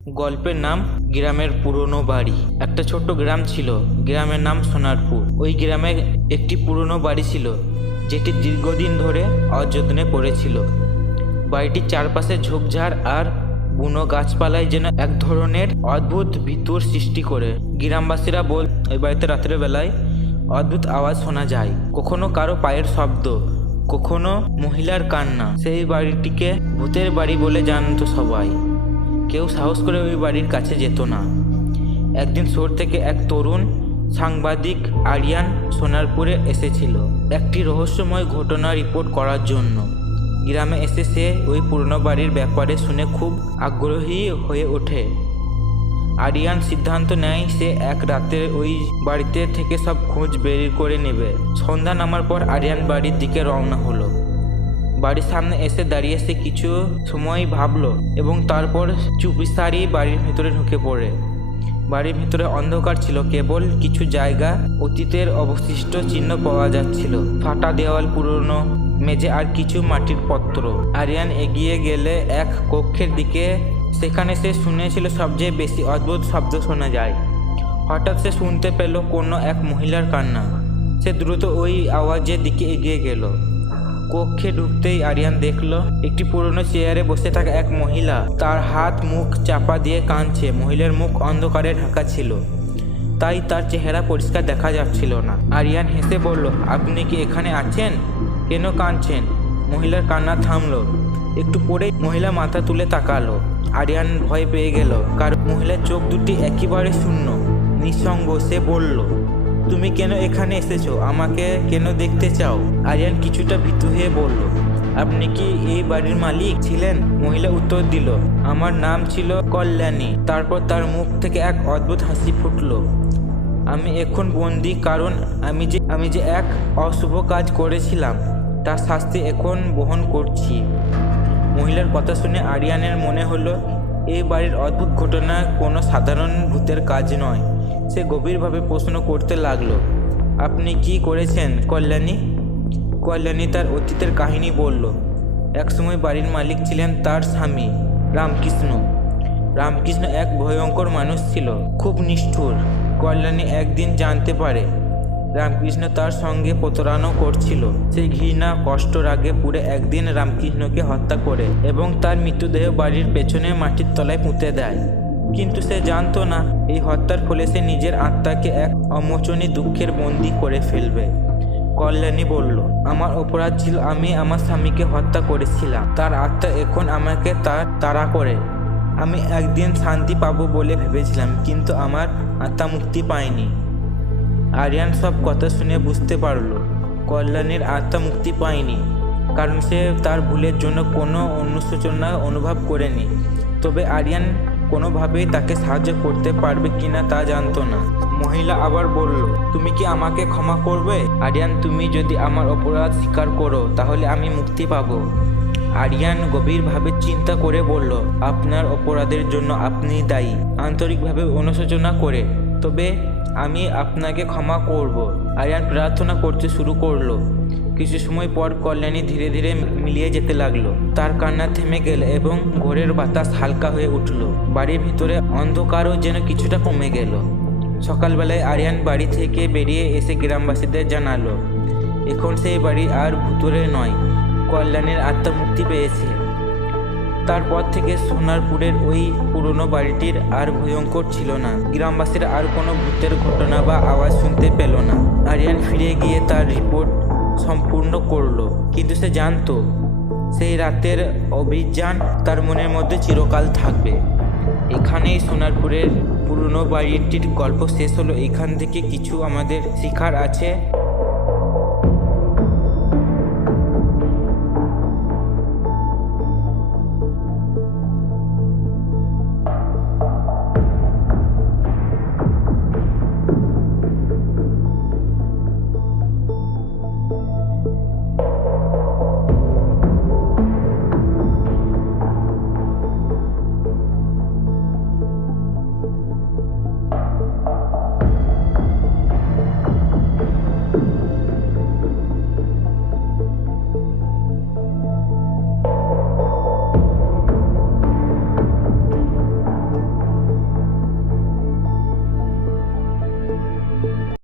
গল্পের নাম গ্রামের পুরনো বাড়ি। একটা ছোট্ট গ্রাম ছিল, গ্রামের নাম সোনারপুর। ওই গ্রামে একটি পুরনো বাড়ি ছিল, যেটি দীর্ঘদিন ধরে অযত্নে পড়েছিল। বাড়িটির চারপাশে ঝোপঝাড় আর বুনো গাছপালায় যেন এক ধরনের অদ্ভুত ভীতুর সৃষ্টি করে। গ্রামবাসীরা ওই বাড়িতে রাতের বেলায় অদ্ভুত আওয়াজ শোনা যায়, কখনো কারো পায়ের শব্দ, কখনো মহিলার কান্না। সেই বাড়িটিকে ভূতের বাড়ি বলে জানতো সবাই। কেউ সাহস করে ওই বাড়ির কাছে যেত না। একদিন শহর থেকে এক তরুণ সাংবাদিক আরিয়ান সোনারপুরে এসেছিল একটি রহস্যময় ঘটনা রিপোর্ট করার জন্য। গ্রামে এসে সে ওই পুরনো বাড়ির ব্যাপারে শুনে খুব আগ্রহী হয়ে ওঠে। আরিয়ান সিদ্ধান্ত নেয় সে এক রাতে ওই বাড়িতে থেকে সব খোঁজ বের করে নেবে। সন্ধ্যা নামার পর আরিয়ান বাড়ির দিকে রওনা হলো। বাড়ির সামনে এসে দাঁড়িয়ে সে কিছু সময় ভাবলো এবং তারপর চুপিসারি বাড়ির ভিতরে ঢুকে পড়ে। বাড়ির ভিতরে অন্ধকার ছিল, কেবল কিছু জায়গা অতীতের অবশিষ্ট চিহ্ন পাওয়া যাচ্ছিল। ফাটা দেওয়াল, পুরনো মেঝে আর কিছু মাটির পত্র। আরিয়ান এগিয়ে গেলে এক কক্ষের দিকে। সেখানে সে শুনেছিল সবচেয়ে বেশি অদ্ভুত শব্দ শোনা যায়। হঠাৎ সে শুনতে পেল কোনো এক মহিলার কান্না। সে দ্রুত ওই আওয়াজের দিকে এগিয়ে গেল। কক্ষে ঢুকতেই আরিয়ান দেখল একটি পুরনো চেয়ারে বসে থাকা এক মহিলা। তার হাত মুখ চাপা দিয়ে কাঁদছে। মহিলার মুখ অন্ধকারে ঢাকা ছিল, তাই তার চেহারা পরিষ্কার দেখা যাচ্ছিল না। আরিয়ান হেসে বলল, আপনি কি এখানে আছেন? কেন কাঁদছেন? মহিলার কান্না থামলো। একটু পরেই মহিলা মাথা তুলে তাকালো। আরিয়ান ভয় পেয়ে গেল, কারণ মহিলার চোখ দুটি একেবারে শূন্য, নিঃসঙ্গ। সে বলল, তুমি কেন এখানে এসেছো? আমাকে কেন দেখতে চাও? আরিয়ান কিছুটা ভীতু হয়ে বলল, আপনি কি এই বাড়ির মালিক ছিলেন? মহিলা উত্তর দিল, আমার নাম ছিল কল্যাণী। তারপর তার মুখ থেকে এক অদ্ভুত হাসি ফুটল। আমি এখন বন্দি, কারণ আমি যে এক অশুভ কাজ করেছিলাম, তার শাস্তি এখন বহন করছি। মহিলার কথা শুনে আরিয়ানের মনে হলো এই বাড়ির অদ্ভুত ঘটনা কোনো সাধারণ ভূতের কাজ নয়। সে গভীরভাবে প্রশ্ন করতে লাগলো, আপনি কি করেছেন কল্যাণী? কল্যাণী তার অতীতের কাহিনী বলল। একসময় বাড়ির মালিক ছিলেন তার স্বামী রামকৃষ্ণ। রামকৃষ্ণ এক ভয়ঙ্কর মানুষ ছিল, খুব নিষ্ঠুর। কল্যাণী একদিন জানতে পারে রামকৃষ্ণ তার সঙ্গে প্রতারণা করছিল। সেই ঘৃণা, কষ্ট, রাগে পুড়ে একদিন রামকৃষ্ণকে হত্যা করে এবং তার মৃতদেহ বাড়ির পেছনে মাটির তলায় পুঁতে দেয়। কিন্তু সে জানতো না এই হত্যার ফলে সে নিজের আত্মাকে এক অমোচনী দুঃখের বন্দী করে ফেলবে। কল্যাণী বলল, আমার অপরাধ ছিল, আমি আমার স্বামীকে হত্যা করেছিলাম। তার আত্মা এখন আমাকে তাড়া করে। আমি একদিন শান্তি পাবো বলে ভেবেছিলাম, কিন্তু আমার আত্মা মুক্তি পায়নি। আরিয়ান সব কথা শুনে বুঝতে পারল কল্যাণীর আত্মা মুক্তি পায়নি, কারণ সে তার ভুলের জন্য কোনো অনুশোচনা অনুভব করেনি। তবে আরিয়ান কোনোভাবেই তাকে সাহায্য করতে পারবে কিনা তা জানতো না। মহিলা আবার বলল, তুমি কি আমাকে ক্ষমা করবে? আরিয়ান, তুমি যদি আমার অপরাধ স্বীকার করো তাহলে আমি মুক্তি পাবো। আরিয়ান গভীরভাবে চিন্তা করে বলল, আপনার অপরাধের জন্য আপনি দায়ী, আন্তরিকভাবে অনুশোচনা করে। তবে আমি আপনাকে ক্ষমা করব। আরিয়ান প্রার্থনা করতে শুরু করলো। কিছু সময় পর কল্যাণী ধীরে ধীরে মিলিয়ে যেতে লাগলো। তার কান্না থেমে গেল এবং ঘরের বাতাস হালকা হয়ে উঠল। বাড়ির ভিতরে অন্ধকারও যেন কিছুটা কমে গেল। সকালবেলায় আরিয়ান বাড়ি থেকে বেরিয়ে এসে গ্রামবাসীদের জানালো, এখন সেই বাড়ি আর ভুতুরে নয়, কল্যাণীর আত্মা মুক্তি পেয়েছে। তারপর থেকে সোনারপুরের ওই পুরনো বাড়িটির আর ভয়ঙ্কর ছিল না। গ্রামবাসীরা আর কোনো ভূতের ঘটনা বা আওয়াজ শুনতে পেল না। আরিয়ান ফিরে গিয়ে তার রিপোর্ট সম্পূর্ণ করলো, কিন্তু সে জানতো সেই রাতের অভিযান তার মনের মধ্যে চিরকাল থাকবে। এখানেই সোনারপুরের পুরনো বাড়িটির গল্প শেষ হলো। এখান থেকে কিছু আমাদের শেখার আছে।